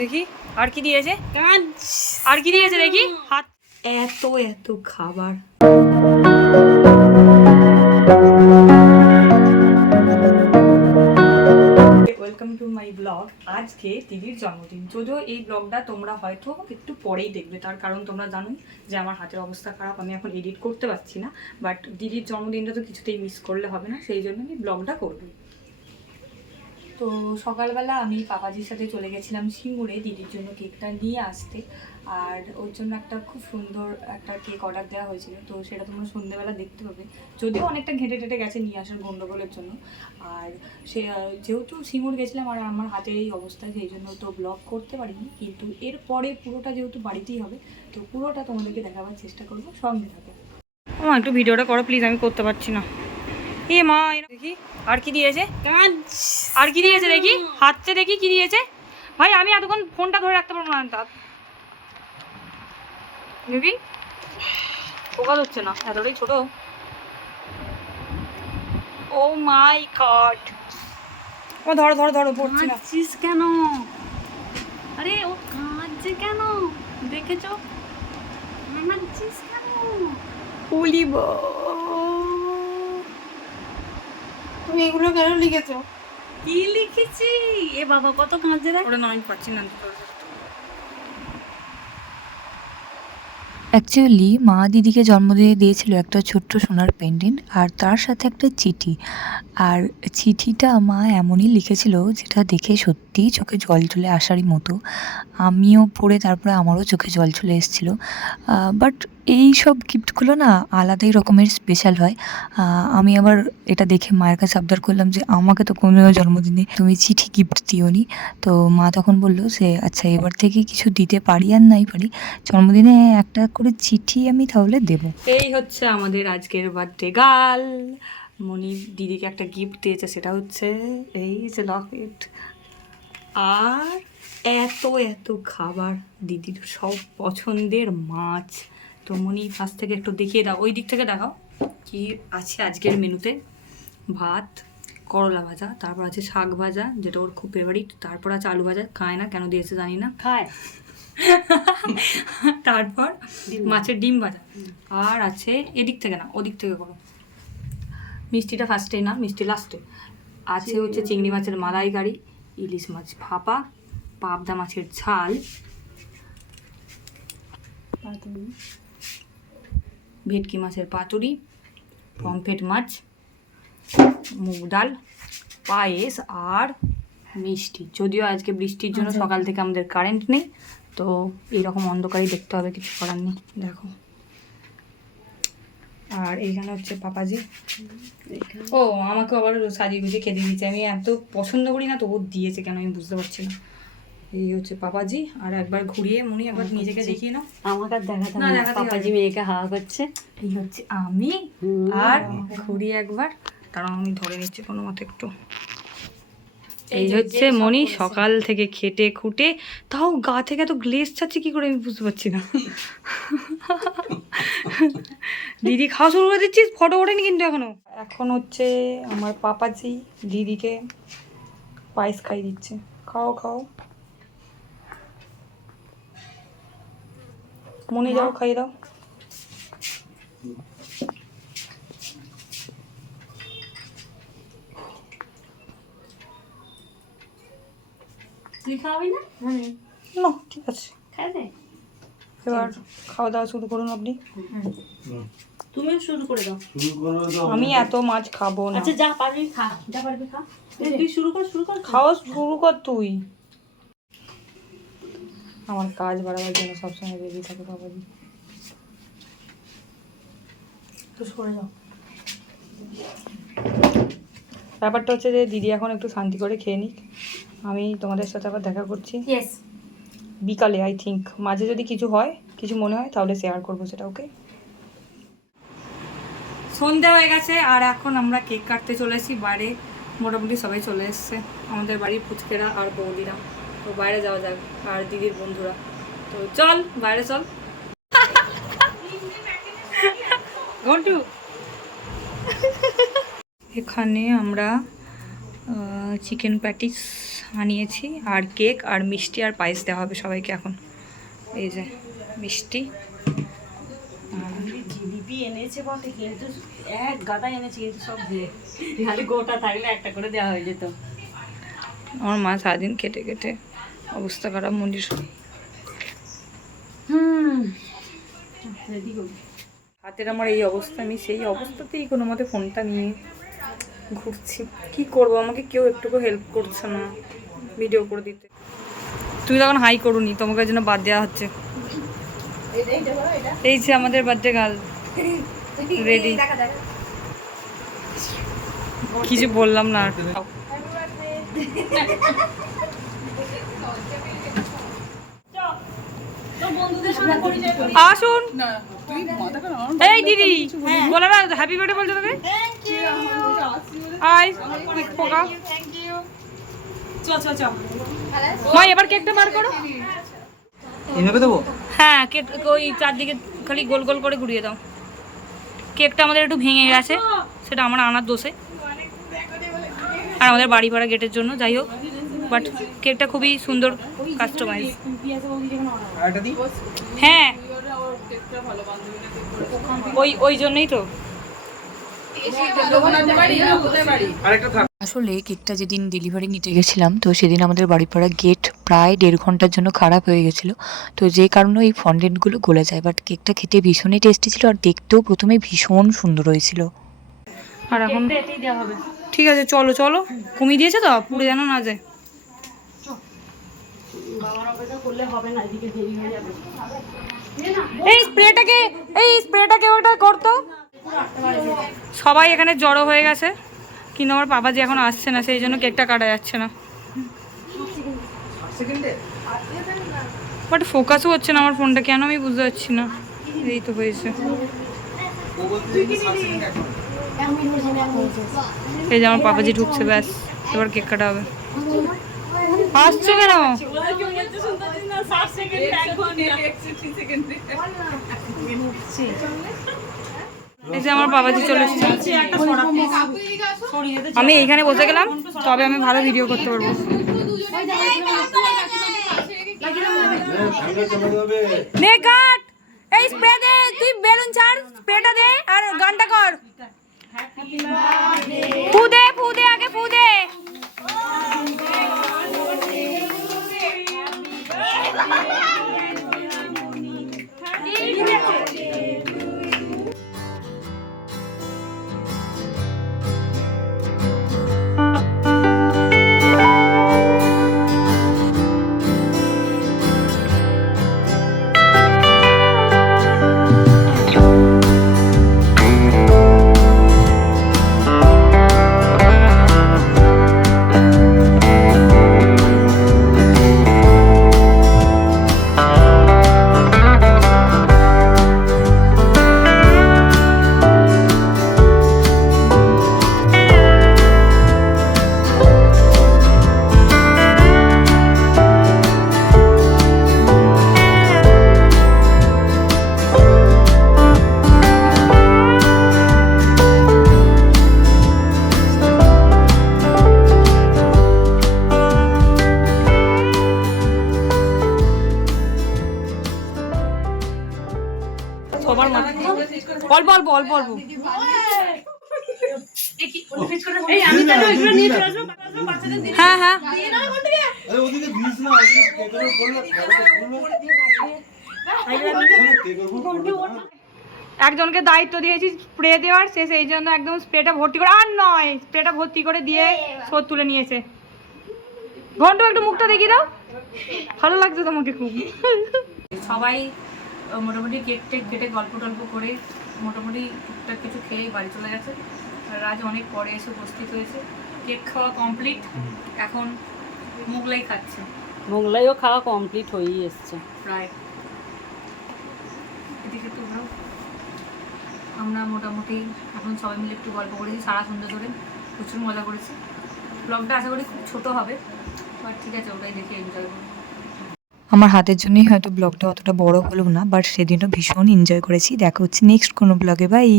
দেখি আর কি দিয়েছে, আর কি দিয়েছে দেখি। হাত এত এত খাবার। Welcome to my blog. আজকে দিদির জন্মদিন, যদিও এই ব্লগটা তোমরা হয়তো একটু পরেই দেখবে, তার কারণ তোমরা জানোই যে আমার হাতের অবস্থা খারাপ, আমি এখন এডিট করতে পারছি না। বাট দিদির জন্মদিনটা তো কিছুতেই মিস করলে হবে না, সেই জন্য আমি ব্লগটা করবো। তো সকালবেলা আমি পাপাজির সাথে চলে গেছিলাম সিঙ্গুরে দিদির জন্য কেকটা নিয়ে আসতে, আর ওর জন্য একটা খুব সুন্দর একটা কেক অর্ডার দেওয়া হয়েছিল। তো সেটা তোমরা সন্ধ্যেবেলা দেখতে পাবে, যদিও অনেকটা ঘেঁটে টেটে গেছে নিয়ে আসার গণ্ডগোলের জন্য। আর সে যেহেতু সিঙ্গুর গেছিলাম আর আমার হাতের এই অবস্থা, সেই জন্য তো ব্লগ করতে পারিনি, কিন্তু এরপরে পুরোটা যেহেতু বাড়িতেই হবে তো পুরোটা তোমাদেরকে দেখাবার চেষ্টা করবো, সঙ্গে থাকো। একটু ভিডিওটা করো প্লিজ, আমি করতে পারছি না। এ মা, দেখি আর কি দিয়েছে, আর কি দিয়েছে দেখি, হাতটা দেখি কি দিয়েছে। ভাই আমি এতক্ষণ ফোনটা ধরে রাখতে পারবো না, দেখি ফোকাস হচ্ছে না, এতটাই ছোট। ও মাই গড, ও ধরো ধরো ধরো, পড়ছি না কেন? আরে ও কাঁদছে কেন? দেখেছো কাঁদছিস কেন? বলিব তুমি এগুলো কেন লিখেছো? কি লিখেছি? এ বাবা কত কাঁদছে রে। ওটা নয় পাচ্ছি না। অ্যাকচুয়ালি মা দিদিকে জন্মদিনে দিয়েছিল একটা ছোট্ট সোনার পেন্ডেন্ট আর তার সাথে একটা চিঠি। আর চিঠিটা মা এমনই লিখেছিল যেটা দেখে সত্যিই চোখে জল চলে আসারই মতো। আমিও পড়ে তারপরে আমারও চোখে জল চলে এসেছিলো। বাট এই সব গিফটগুলো না আলাদাই রকমের স্পেশাল হয়। আমি আবার এটা দেখে মায়ের কাছে আবদার করলাম যে আমাকে তো কোনো জন্মদিনে তুমি চিঠি গিফট দিওনি। তো মা তখন বললো যে আচ্ছা এবার থেকে কিছু দিতে পারি আর নাই পারি, জন্মদিনে একটা করে চিঠি আমি তাহলে দেবো। এই হচ্ছে আমাদের আজকের বার্থডে গার্ল। মনি দিদিকে একটা গিফট দিয়েছে, সেটা হচ্ছে এই যে লকেট। আর এত এত খাবার, দিদির সব পছন্দের মাছ। তো মনি ফার্স্ট থেকে একটু দেখিয়ে দাও, ওই দিক থেকে দেখাও কি আছে আজকের মেনুতে। ভাত, করলা ভাজা, তারপর আছে শাক ভাজা যেটা ওর খুব ফেভারিট, তারপর আছে আলু ভাজা, খায় না কেন দিয়েছে জানি না, খায়। তারপর মাছের ডিম ভাজা, আর আছে এদিক থেকে না ওদিক থেকে করো, মিষ্টিটা ফার্স্টে না, মিষ্টি লাস্টে। আছে হচ্ছে চিংড়ি মাছের মালাইকারি, ইলিশ মাছ ভাপা, পাবদা মাছের ঝাল, ভেটকি মাছের পাতুরি, পমফ্রেট মাছ, মুগ ডাল, পায়েস আর মিষ্টি। যদিও আজকে বৃষ্টির জন্য সকাল থেকে আমাদের কারেন্ট নেই, তো এইরকম অন্ধকারই দেখতে হবে, কিছু করার নেই। দেখো, আর এইখানে হচ্ছে পাপাজি। ও আমাকে আবার সাজিয়ে গুজিয়ে খেতে দিয়েছে, আমি এত পছন্দ করি না তো ও দিয়েছে কেন আমি বুঝতে পারছি না। এই হচ্ছে পাপাজি, আর একবার ঘুরিয়ে মনি একবার নিজেকে দেখিয়ে নাও। আমাকে দেখাতে না, না, দেখাতে পাপাজি হবে। মেয়েকে হাওয়া করছে। এই হচ্ছে আমি, আর ঘুরিয়ে একবার তারা আমি ধরে নিচ্ছি কোনো মতো একটু। এই হচ্ছে মনি সকাল থেকে খেটে খুঁটে, তাও গা থেকে এত গ্লেজ ছাড়ছে কি করে আমি বুঝতে পারছি না। দিদি খাওয়া শুরু করে দিচ্ছিস, ফটো ওঠেনি কিন্তু এখনো। এখন হচ্ছে আমার পাপাজি দিদিকে পায়েস খাই দিচ্ছে, খাও খাও মনি, যাও খাইয়ে দাও। তুই খাওয়াবি না? না ঠিক আছে, খাবে। এবার খাওয়া দাওয়া শুরু করুন আপনি। তুমিও শুরু করে দাও। আমি এত মাছ খাবো না। আচ্ছা যা পারবি খা, যা পারবি খা। তুই শুরু কর। খাওয়া শুরু কর তুই। আমার কাজ বাড়াবার জন্য সবসময় রেডি থাকে বাবাজি। তো সরে যাও। ব্যাপারটা হচ্ছে যে দিদি এখন একটু শান্তি করে খেয়ে নিক, আমি তোমাদের সাথে আবার দেখা করছি বিকালে। আই থিঙ্ক মাঝে যদি কিছু হয়, কিছু মনে হয় তাহলে শেয়ার করবো সেটা, ওকে। সন্ধ্যা হয়ে গেছে আর এখন আমরা কেক কাটতে চলে এসেছি বাইরে। মোটামুটি সবাই চলে এসছে, আমাদের বাড়ির পুচকেরা আর বৌদিরা। তো বাইরে যাওয়া যাক, আর দিদির বন্ধুরা। তো চল বাইরে চল। ঘন্টু, এখানে আমরা চিকেন প্যাটিস আনিয়েছি, আর কেক আর মিষ্টি আর পায়েস দেওয়া হবে সবাইকে এখন। এই যে মিষ্টি, জিলিপি এনেছে বটে, কিন্তু এক গাদা এনেছে, কিন্তু সব দিয়ে নাহলে গোটা থাকলে একটা করে দেওয়া হয়ে যেত। আমার মা সারাদিন কেটে কেটে অবস্থা খারাপ মন্দির। রেডি করবো। হাতের আমার এই অবস্থা, আমি সেই অবস্থাতেই কোনো মতে ফোনটা নিয়ে ঘুরছি। কি করব, আমাকে কেউ একটুকু হেল্প করছে না ভিডিও করে দিতে। তুমি তখন হাই করুনি, তোমাকে জন্য বাদ দেওয়া হচ্ছে। এই যে আমাদের বার্থডে গার্ল রেডি। কিছু বললাম না আর। আসুন। এই দিদি বলো না হ্যাপি বার্থডে বলছো তোকে। আই পোকা। মা এবার কেকটা বার করো। এইভাবে দেবো? হ্যাঁ, কেক ওই চারদিকে খালি গোল গোল করে ঘুরিয়ে দাও। কেকটা আমাদের একটু ভেঙে গেছে, সেটা আমার আনার দোষে, আর আমাদের বাড়ি ভাড়া গেটের জন্য। যাই হোক, বাট কেকটা খুবই সুন্দর কাস্টমাইজ। হ্যাঁ, ওই জন্যই তো। আসলে কেকটা যেদিন ডেলিভারি নিতে গেছিলাম, তো সেদিন আমাদের বাড়ি পাড়া গেট প্রায় 1.5 ঘন্টার জন্য খারাপ হয়ে গেছিলো, তো যে কারণে এই ফন্ডেন্টগুলো গলে যায়। বাট কেকটা খেতে ভীষণই টেস্টি ছিল, আর দেখতেও প্রথমে ভীষণ সুন্দর হয়েছিল। আর এখন ঠিক আছে, চলো চলো, কমিয়ে দিয়েছে তো, পুরো যেন না যায়। এই স্প্রেটাকে ওটা করতো। সবাই এখানে জড়ো হয়ে গেছে, কিন্তু আমার বাবা যে এখন আসছে না, সেই জন্য কেকটা কাটা যাচ্ছে না। বাট ফোকাসও হচ্ছে না আমার ফোনটা, কেন আমি বুঝতে পারছি না। এই তো হয়েছে। এই যে আমার বাবাজি ঢুকছে, ব্যাস এবার কেক কাটা হবে। আসছে কেন? এই যে আমার বাবাজি চলে এসেছে। আমি এইখানে বসে গেলাম, তবে আমি ভালো ভিডিও করতে পারবো। নে কাট, এই স্প্রে দে, তুই বেলুন ছাড়, স্প্রেটা দে আর গানটা কর। ফু দে আগে ফু দে। অল্প অল্প হ্যাঁ হ্যাঁ। একজনকে দায়িত্ব দিয়েছি স্প্রে দেওয়ার, সে সেই জন্য একদম স্প্রেটা ভর্তি করে, আর নয় স্প্রেটা ভর্তি করে দিয়ে শোধ তুলে নিয়েছে। ঘন্টু একটু মুখটা দেখিয়ে দাও, ভালো লাগছে তোমাকে খুব। সবাই মোটামুটি কেক টেক কেটে গল্প টল্প করে মোটামুটি টুকটাক কিছু খেয়ে বাড়ি চলে গেছে। রাজ অনেক পরে এসে উপস্থিত হয়েছে। কেক খাওয়া কমপ্লিট, এখন মোগলাই খাচ্ছে। মোগলাইও খাওয়া কমপ্লিট হয়েই এসছে প্রায়। এদিকে তোমরাও, আমরা মোটামুটি এখন সবাই মিলে একটু গল্প করেছি সারা সন্ধ্যা ধরে, প্রচুর মজা করেছি। ব্লগটা আশা করি খুব ছোটো হবে, বাট ঠিক আছে, ওটাই দেখে এনজয় করবো। আমার হাতের জন্যই হয়তো ব্লগটা অতটা বড় হলো না, বাট সেদিনও ভীষণ এনজয় করেছি। দেখা হচ্ছে নেক্সট কোনো ব্লগে, বাই।